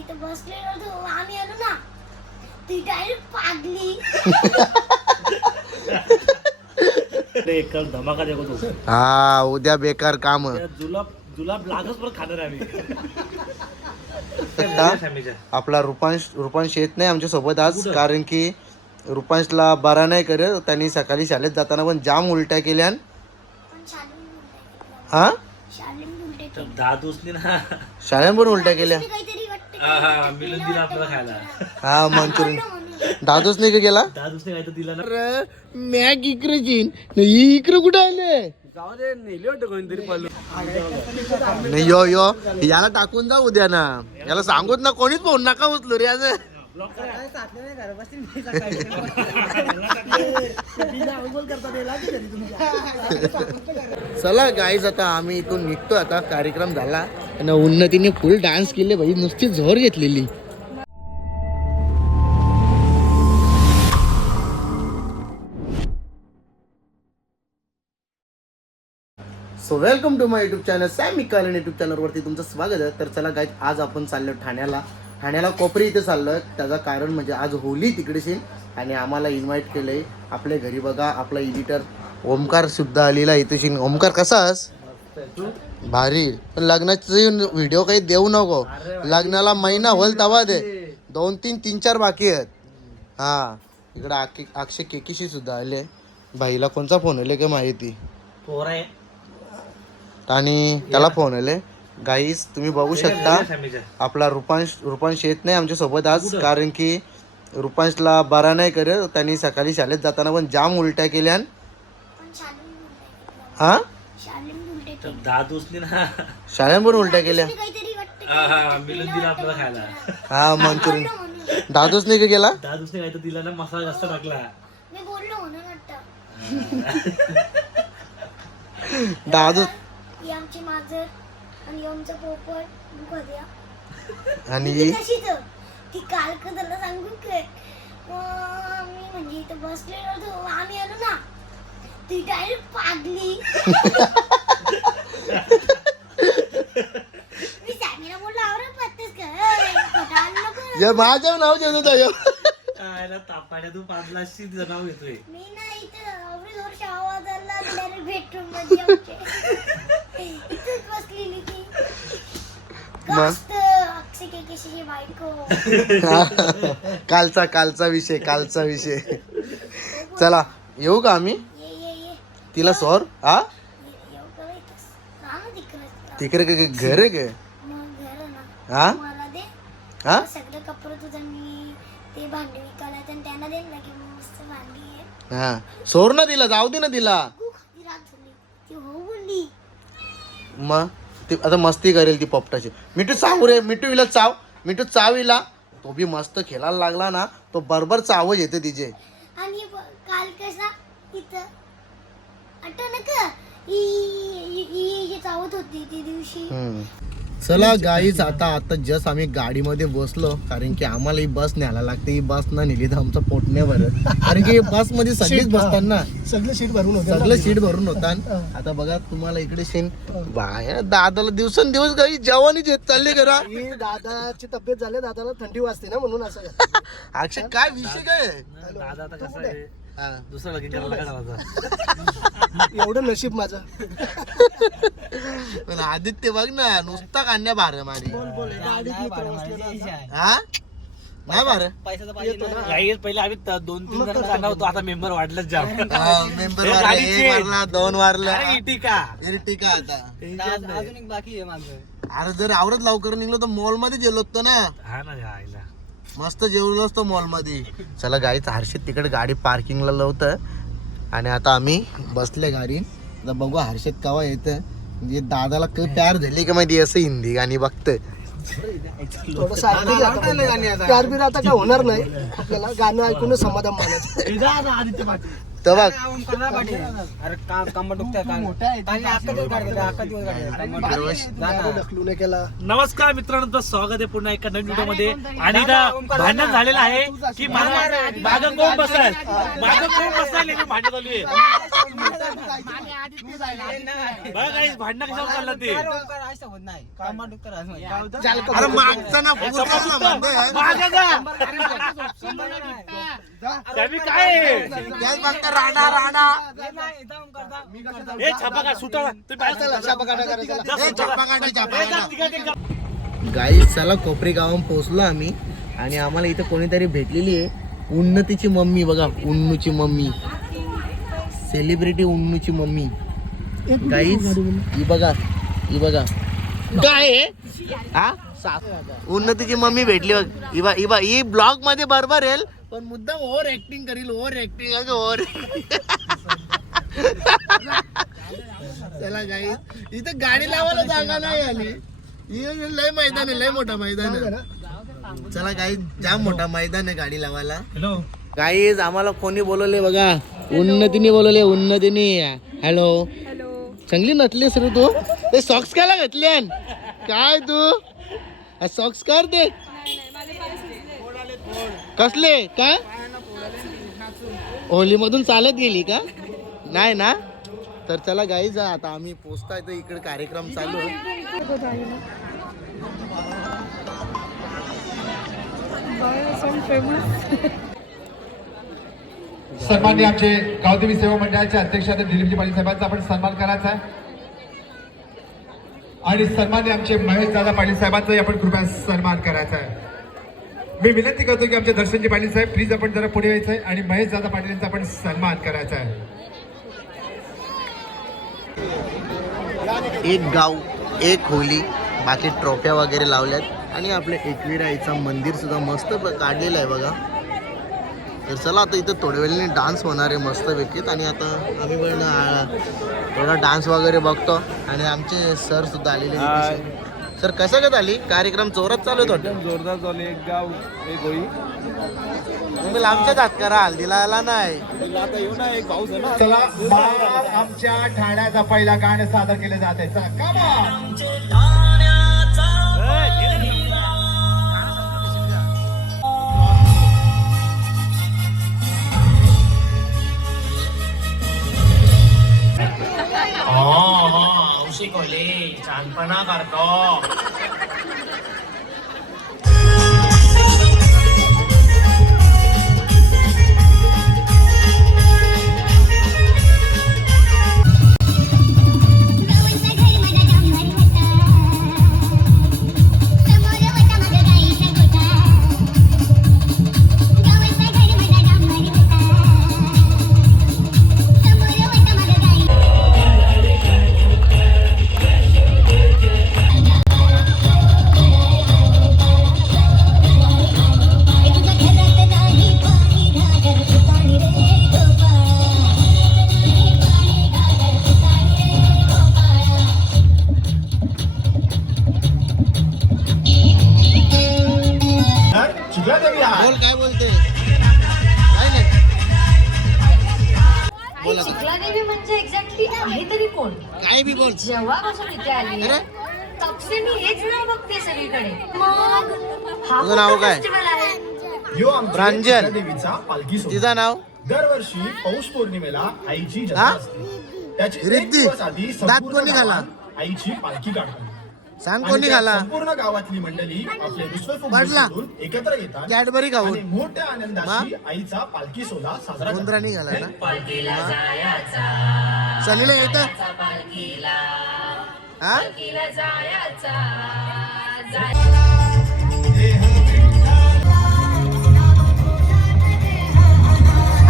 इथं बसलेलो होतो आम्ही आलो ना ती डायरेक्ट पागली. एक धमाका देखो तू. हा उद्या बेकार काम. जुलाब जुलाब लागच पण खाणार आम्ही. आपला रुपांश येत नाही आमच्या सोबत आज, कारण की रुपांशला बरा नाही करत. त्यांनी सकाळी शाळेत जाताना पण जाम उलट्या केल्या. पण शाळेत उलट्या हा केल्या. दादूसनी ना शाळेत पण उलट्या केल्या. काहीतरी वाटतं हा मिळून दिला आपल्याला खायला. हा मंचुरियन दादूच नाही का गेला. दादूसने काय तर दिला ना. मॅग इकडे इकडे कुठे आले. जाऊ दे नेले होते कोणतरी पालू. नाही यो यो याला टाकून जा उद्या ना. याला सांगूत ना कोणीच फोन नका उचलू रे आज. चला गाईज आता आम्ही इथून निघतो. आता कार्यक्रम झाला आणि उन्नतीने फुल डान्स केले भाई, नुसती झोर घेतलेली. So welcome to my YouTube channel सॅमी कालन युट्यूब चॅनलवरती तुमचं स्वागत आहे. तर चला गाईज आज आपण चाललो ठाण्याला कोपरी इथे चाललोय. त्याचं कारण म्हणजे आज होली तिकडेशी आणि आम्हाला इन्व्हाइट केलंय आपल्या घरी. बघा आपला एडिटर ओमकार सुद्धा आलेला इथे. ओमकार कसास भारी. पण लग्नाचे व्हिडिओ काही देऊ नको. लग्नाला महिना होल तवा दे. 2-3-4 बाकी आहेत. हा इकडे अक्षय केकीशी सुद्धा आले. भाईला कोणचा फोन आले का माहिती पोर आहे आणि त्याला फोन आले. गाईस तुम्ही बघू शकता आपला रुपांश येत नाही आमच्या सोबत आज, कारण की रुपांशला बरा नाही करत. त्यांनी सकाळी शाळेत जाताना पण जाम उलट्या केल्या. पण शाळेत हा दादूसनी ना. शाळेत पण उलट्या केल्या. काहीतरी वाटतं मिळून दिला आपल्याला खायला. हा मंचुरियन दादूच नाही का गेला. दादूसने काय तर दिला ना, मसाला जास्त टाकला. मी बोललो म्हणून वाटतं. दादू ही आमची माजर आणि आमचा पोपट बघूया. आणि कशीच ती काल कदाला सांगू काय मी म्हणजे इथं बसलेलो होतो आम्ही आलो ना ती डायरेक्ट पागली. मी सॅमीला बोललो आवरा पत्तेस का या माझ्या नाव देत होता यो. तापाड्या तू 5 लाखची नाव घेतोय. मी ना इथं एवढी जोरशी आवाज आला डायरेक्ट बेडरूम मध्ये आमच्या इथंच बसलेली ती. मस्त अक्षय केकेशी बायको. कालचा विषय चला येऊ का आम्ही. ये तिला सोर हा येऊ का इथंच राहा ना तिकडे घर आहे का. मग घर ना हा मला दे हा सगळं कपडे तुझं मी ते भांडी विकायला आणि त्यांना दे ना की मस्त भांडी आहे. हा सोर ना तिला, जाऊ दे ना तिला. खूप खाती रात झाली ती हो बोलली. मग ती आता मस्ती करेल ती पोपटाची. मिठू चावू रे मिठू चावीला तो बी मस्त खेळायला लागला ना, तो बरोबर चावच येते तिचे. आणि काल कसा इथं आठवण का ही चावत होती ती दिवशी. चला गाईज आता जस्ट आम्ही गाडीमध्ये बसलो, कारण की आम्हाला ही बस न्यायला लागते. ही बस ना नेली तर आमचं पोट नाही भरत, कारण की बस मध्ये सगळीच बसतात ना. सगळं सीट भरून होतात. आता बघा तुम्हाला इकडे सीन बाहेर दादाला दिवसेंदिवस काही जेवणच येत चालले करा. दादाची तब्येत झाली, दादाला थंडी वाजते ना म्हणून असं. अक्षय काय विषय काय. दादा आता कसं आहे, दुसरं लगीन करायला लागला माझा. एवढं नशीब माझं. पण आदित्य बघ ना नुसता कान्या भार मारी. हा नाही भार पहिले आम्ही 2-3 जण जाणार होतो, आता मेंबर वाढलंच जाम. मेंबर वारला 2 वारला. इटिका आता अजून एक बाकी आहे माझं. अरे जर आवडत लवकर निघलो तर मॉल मध्ये गेलो होतो ना. हा ना आईला मस्त जेवलो असतो मॉल मध्ये. चला गाईच हर्षित तिकडे गाडी पार्किंगला लावतं आणि आता आम्ही बसले गाडी. आता बघू हर्षित केव्हा येतं. म्हणजे दादाला काही प्यार झाली का माहिती असं हिंदी गाणी बघतंय. थोडंसं प्यार बिर आता काय होणार नाही आपल्याला. गाणं ऐकूनच समाधान मानायचं. तर बघ अरे काम दुखतंय ढकलू नाही केला. नमस्कार मित्रांनो, तुमचं स्वागत आहे पुन्हा एका नवीन व्हिडिओ मध्ये. आणि इथं भांडण झालेलं आहे की मागं कोण बसाल भांडण चालू आहे. बघा काही भांडण कशावर चाललं ते. अरे मागचा ना मागे जा काय राणा राणा हे छापा का सुटा गाई चला कोपरी गावात पोहोचलो आम्ही आणि आम्हाला इथं कोणीतरी भेटलेली आहे. उन्नतीची मम्मी बघा, उन्नूची मम्मी, सेलिब्रिटी उन्नूची मम्मी. गाईच ही बघा काय हा उन्नतीची मम्मी भेटली बघ. ही ब्लॉग मध्ये बरोबर येईल पण मुद्दाम ओव्हर ऍक्टिंग करील. ओव्हर ऍक्टिंग ओव्हर चला गाईज इथं गाडी लावायला जागा नाही आली. लय मैदान आहे, लय मोठा मैदान आहे. चला गाईज जाम मोठा मैदान आहे गाडी लावायला. हॅलो गाईज आम्हाला कोणी बोलवले बघा, उन्नतीने बोलवले. उन्नतीने हॅलो चांगली नटलीस रे तू. ते सॉक्स कायला घातले काय तू सॉक्स कर दे कसले काय होली मधून चालत गेली का नाही ना. तर चला गाईज आता आम्ही पोचताय तर इकडे कार्यक्रम चालू आहे. सन्माननीय आमचे गावदेवी सेवा मंडळाचे अध्यक्ष दिलीपजी पाटील साहेबांचा आपण सन्मान करायचा आहे आणि सन्माननीय आमचे महेश दादा पाटील साहेबांचाही आपण कृपया सन्मान करायचा आहे. मी विनंती करतो की आमचे दर्शनजी पाटील साहेब प्लीज आपण जरा पुढे यायचं आहे आणि महेश दादा पाटील यांचा आपण सन्मान करायचा आहे. एक गाव एक होली, बाकी ट्रॉफ्या वगैरे लावल्यात आणि आपल्या एकविराईचं मंदिर सुद्धा मस्त काढलेलं आहे बघा. तर चला आता इथं थोड्या वेळाने डान्स होणार आहे मस्त पैकीत. आणि आता आम्ही पण थोडा डान्स वगैरे बघतो आणि आमचे सर सुद्धा आलेले. सर कसं काय झाली कार्यक्रम जोरात चालू आहे. जोरदार चालू एक गाव एक होळी. तुम्ही लांबच्याच हात करा, हल्दीला आला नाही. आता येऊ ना एक पाऊस आहे ना. चला बाळ आमच्या ठाण्याचा पहिला गाणं सादर केलं जात आहे. शिकवले छानपणा करतो. बोल काय बोलते काय नाही बोला चिखलादेवी म्हणजे एक्झॅक्टली आहे तरी कोण? काय बी बोल. जेव्हापासून इथे आली अरे तपसे मी हेच नाव बघते सगळीकडे. मग हा तुझं नाव काय? फेस्टिवल आहे. प्रांजल देवीचा पालखी सोहळा तिचं नाव दरवर्षी पौष पौर्णिमेला आईची जत्रा हा? असते. त्याची एक रिद्धी दिवस आधी दात संपूर्ण कोणी घाला गावात आईची पालखी काढतात. सांग आणि कोणी त्यात घाला संपूर्ण गावातली मंडळी आपले पडला. विश्वफुग एकत्र येतात कॅडबरी खाऊन आणि मोठ्या आनंदाची आईचा पालखी सोहळा साजरा करतात. उंदरानी घाला ना. चलीला येत हा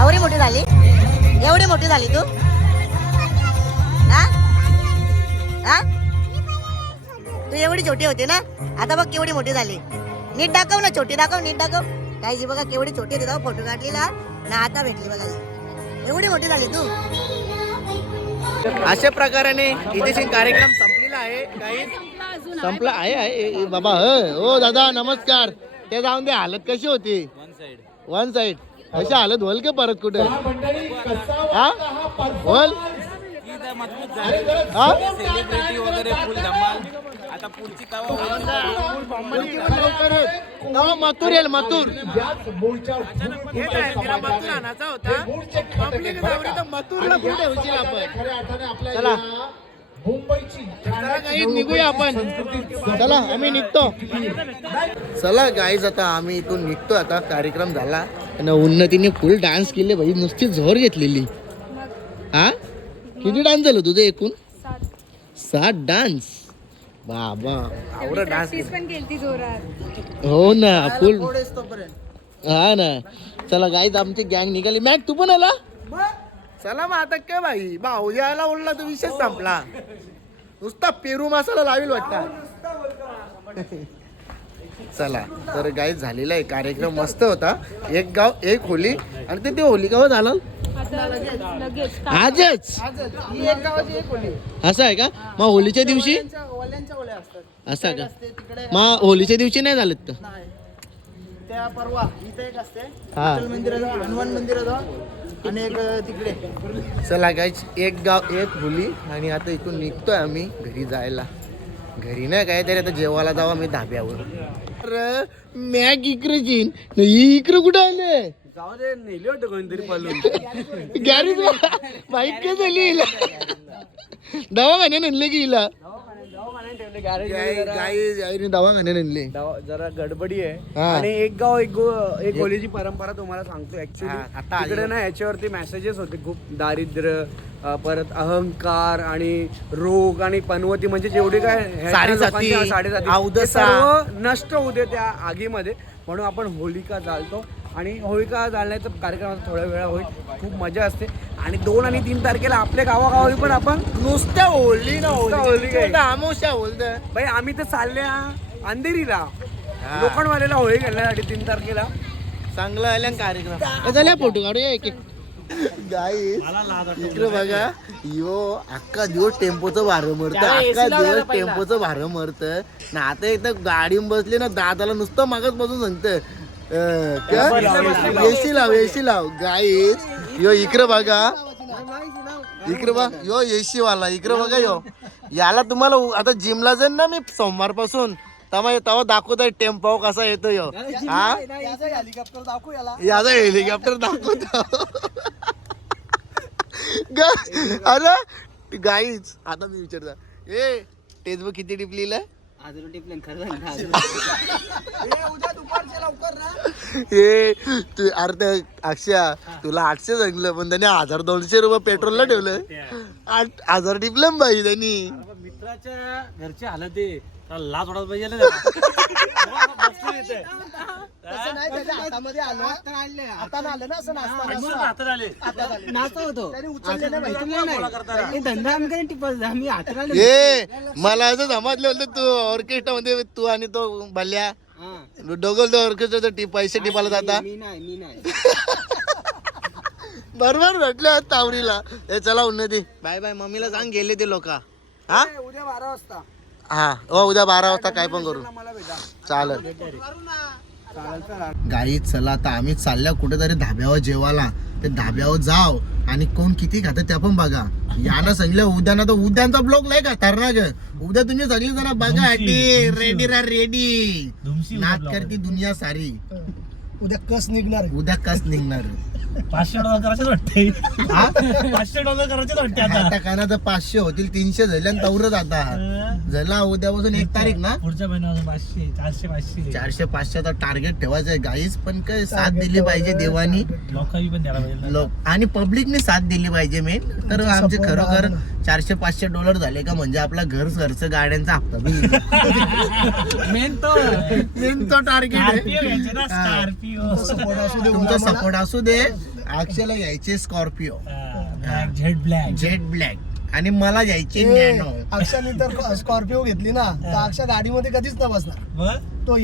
एवढी मोठी झाली, एवढी मोठी झाली तू. हा हा तू एवढी छोटी होती ना, आता बघ केवढी मोठी झाली. नीट दाखव ना, छोटी दाखव, नीट दाखव. काही जी बघा केवढी छोटी होती तेव्हा फोटो काढलेला ना, आता भेटली बघा एवढी मोठी झाली तू. अशा प्रकाराने इथे कार्यक्रम संपलेला आहे. काही संपला आहे बाबा. हो दादा नमस्कार. ते जाऊन दे, हालत कशी होती? वन साइड अशा हालत होल का परत कुठे मंडळी कसा हा बोल हा सेलिब्रिटी वगैरे फुल धमाल. आता पुढची तवा मथुर येईल मथुर याच मूळच्या आणायचा होता पब्लिक गावरी तर मथुरला कुठे ठेवशील आपण खऱ्या अर्थाने आपल्या चला. या मुंबईची काही निघूया आपण चला आम्ही निघतो चला गाईज आता आम्ही इथून निघतो आता कार्यक्रम झाला आणि उन्नतीने फुल डान्स केले भाई नुसती झोर घेतलेली हा किती डान्स झालं तुझं एकूण 7 डान्स बाबा आवडा डान्स पण केलती जोरात. हो ना फुल हा ना चला गाईज आमची गँग निघाली मॅक तू पण आला चला मग आता काय भाई भाऊ यायला उरला तर विषय संपला नुसता पेरू मसाला लावेल वाटतं चला तर गाईज झालेला आहे कार्यक्रम मस्त होता एक गाव एक होली आणि ते होली गाव झालं आजच असं आहे का मग होलीच्या दिवशी असं का मग होलीच्या दिवशी नाही झालं का त्या परवा इथे एक असते हा मंदिराजवळ हनुमान मंदिराजवळ आणि एक तिकडे चला गाईज एक गाव एक होली आणि आता इथून निघतोय आम्ही घरी जायला घरी नाही काय तरी आता जेवायला जावा मी धाब्यावर अरे मॅग इकडे जीन इकडे कुठे आले जाऊ दे नेली वाटतं कोणतरी पालून गॅरेज बाईक काय झाली दवाखान्यात आणले की हिला दवाखान्यात आणले जरा गडबडी आहे हा. आणि एक गाव एक होलीची परंपरा तुम्हाला सांगतो हा, ऍक्च्युली आता आली. तिकडे ना याच्यावरती मेसेजेस होते खूप दारिद्र्य परत अहंकार आणि रोग आणि पनवती म्हणजे जेवढे काय ह्या साडेसाती, लोकांच्या साडेसाती, अवदसा. ते सर्व नष्ट होते त्या आगीमध्ये म्हणून आपण होलिका जाळतो आणि होलिका जाळण्याचा कार्यक्रम थोड्या वेळा होईल खूप मजा असते आणि 2 आणि 3 तारखेला आपल्या गावागावी पण आपण नुसत्या होली ना होली काय? आमोशा बोलत भाई आम्ही तर चालल्या अंधेरीला लोखंडवालेला होळी घालण्यासाठी 3 तारखेला चांगला आल्या कार्यक्रम झाल्या फोटो काढूया एक गाई इकडे बघा यो अख्खा दिवस टेम्पोचं भारं मरत अख्खा दिवस टेम्पोचं भारं मरत ना आता इथं गाडी बसली ना दादाला नुसतं मागच बसून सांगतं एसी लाव गाईस यो इकडे बघा इकडे बघ यो एसी वाला इकडे बघा यो याला तुम्हाला आता जिमला जाईन ना मी सोमवार पासून तेव्हा दाखवतोय टेम्पो कसा येतो यो हा हेलिकॉप्टर दाखवू याला याचा हेलिकॉप्टर दाखवतो अरे गाईच आता मी विचारता ए टेजबुक किती टिपलीला ए तू अर्ध्या अक्षया तुला 800 सांगलं पण त्याने 1200 रुपये पेट्रोलला ठेवलं 8,000 टिपलं बाई त्यांनी मित्राच्या घरची हालत आहे त्याला लाज वाटत पाहिजे ना बसली इथे. हातामध्ये आलं आता आलं ना असं मग हातात आले नाचत होतो त्याने उचलले नाही धंदा आम्ही हाताला ए मला असं समजलं होतं तू ऑर्केस्ट्रा मध्ये तू आणि तो भल्या डोगल तो ऑर्केस्ट्रा पैसे टिपायला जाता मी नाही बरोबर भेटले तावरीला ए चला उन्नती बाय बाय मम्मीला सांग गेले ते लोक हा उद्या 12 वाजता हा हो उद्या 12 वाजता काय पण करू मला भेटा चालेल गाई चला आता आम्ही चालल्या कुठेतरी धाब्यावर जेवायला ते धाब्यावर जाव आणि कोण किती खातं त्या पण बघा यानं सांगलं उद्या ना तर उद्यांचा ब्लॉग नाही का तरणाग उद्या तुम्ही सगळी जण बघा रेडी रा रेडी नाच करती दुनिया सारी उद्या कस निघणार उद्या कस निघणार $500 करायचेच वाटते हा? $500 करायचेच वाटते आता आता काय ना तर 500 होतील 300 झाले आणि तवरच आता झाला उद्यापासून 1 तारीख ना पुढच्या महिन्यात 500 400 400 500 टार्गेट ठेवायचं आहे गाईस पण काय साथ दिली पाहिजे देवानी लोकांनी पण द्यायला पाहिजे लोक आणि पब्लिकने साथ दिली पाहिजे मेन तर आमचे खरोखर $400-500 झाले का म्हणजे आपला घर खर्च गाड्यांचा हप्ता बी मेन तो टार्गेट आहे स्कॉर्पिओ तुमचा सपोर्ट असू दे अक्षयला घ्यायचे स्कॉर्पिओ जेट ब्लॅक आणि मला घ्यायचे नॅनो अक्षाने तर स्कॉर्पिओ घेतली ना तर अक्षा गाडीमध्ये कधीच न बसणार मग तो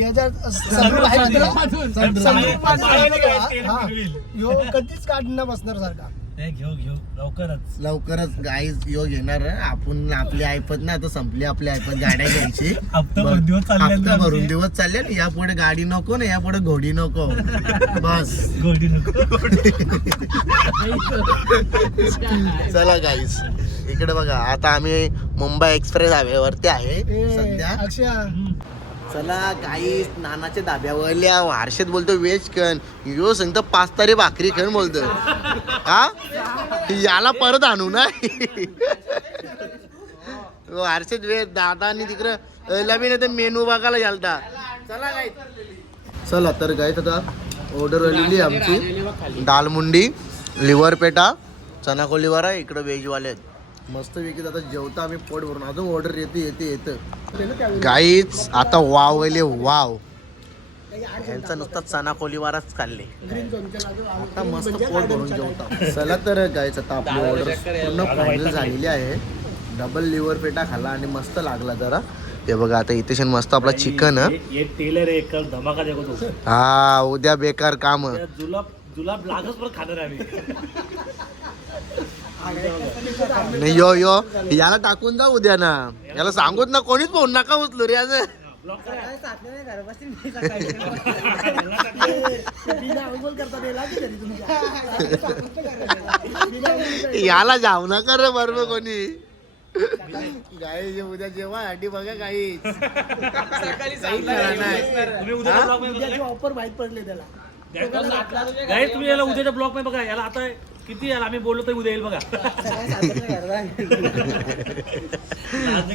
कधीच गाडी न बसणार सारखा घेऊ लवकरच लवकरच गाईज योग येणार आहे. आपण आपली ऐपत ना आता संपली, आपली ऐपत गाड्या घ्यायची. हप्ताभर दिवस चालले हप्ता भरून दिवस चालले ना. यापुढे गाडी नको ना, यापुढे घोडी नको. बस गोडी नको. चला गाईज इकडे बघा, आता आम्ही मुंबई एक्सप्रेस हायवेवरती आहे सध्या. चला गाईज नानाच्या धाब्यावरल्या हर्षद बोलतो व्हेज कन, यो सांगतो 5 तारी भाकरी खण बोलतो. हा याला परत आणू ना. हर्षद व्हेज दादानी तिकडं लबी नाही तर मेनू बघायला घालता. चला गाईज, चला तर गाईज आता ऑर्डर आलेली आमची दाल मुंडी, लिव्हर पेटा, चना कोलीवारा. इकडं व्हेजवाले आहेत मस्त पैकी. आता जेवता आम्ही पोट भरून. अजून ऑर्डर येतं गाईच. आता वाव गेले वाव, यांचा नुसता चना कोलीवाराच खाल्ले. आता मस्त पोट भरून जेवता. चला तर गाईच आता आपली ऑर्डर पूर्ण फायनल झालेली आहे. डबल लिव्हर पेटा खाल्ला आणि मस्त लागला जरा. हे बघा आता इथे मस्त आपला चिकन. टेलर एक धमाका देखो. हा उद्या बेकार काम. जुलाब लागच पण खाणार आम्ही. नाही यो याला टाकून जा उद्या ना. याला सांगूत ना कोणीच फोन नका उचलू रे. आज याला जाऊ नका रे बरोबर कोणी. गाई उद्या जेव्हा आधी बघा काही ऑफर माहित पडले त्याला. गाईज तुम्ही याला उद्याच्या ब्लॉग मध्ये बघा. याला आता किती याला आम्ही बोललो तर उद्या येईल बघा.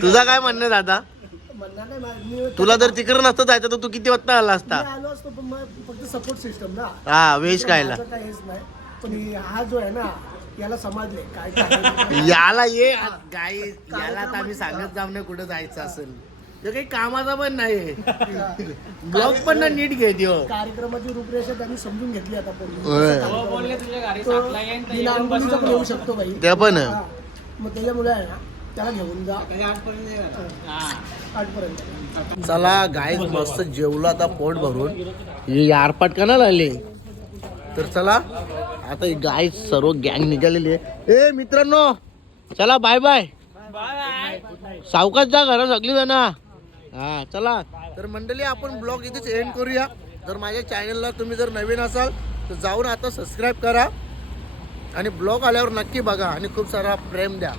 तुझा काय म्हणणं आहे दादा? तुला जर तिकडे नसतं जायचं तर तू किती वाजता आला असता? आलो असतो पण मग फक्त सपोर्ट सिस्टम ना. हा व्हेज खायला. काही हेच नाही पण हा जो आहे ना याला समजले काय याला ये गाई. याला आता आम्ही सांगत जाऊ नये कुठं जायचं असेल. हे काही कामाचा पण नाही. ब्लॉग पण ना नीट घेत हो. कार्यक्रमाची रूपरेषा त्यांनी समजून घेतली आता पण येऊ शकतो काही ते पण मग त्याच्यामुळे आहे ना त्याला घेऊन जा 8 चला गाईज मस्त जेवलो आता पोट भरून. हे यारपाट का ना आले तर चला आता गाईज सर्व गँग निघालेली आहे. ए मित्रांनो चला बाय बाय. सावकाश जा घरा सगळी जण. हा चला तर मंडळी आपण ब्लॉग इथेच एंड करूया. जर माझ्या चॅनलला तुम्ही जर नवीन असाल तर जाऊन आता सबस्क्राईब करा आणि ब्लॉग आल्यावर नक्की बघा आणि खूप सारा प्रेम द्या.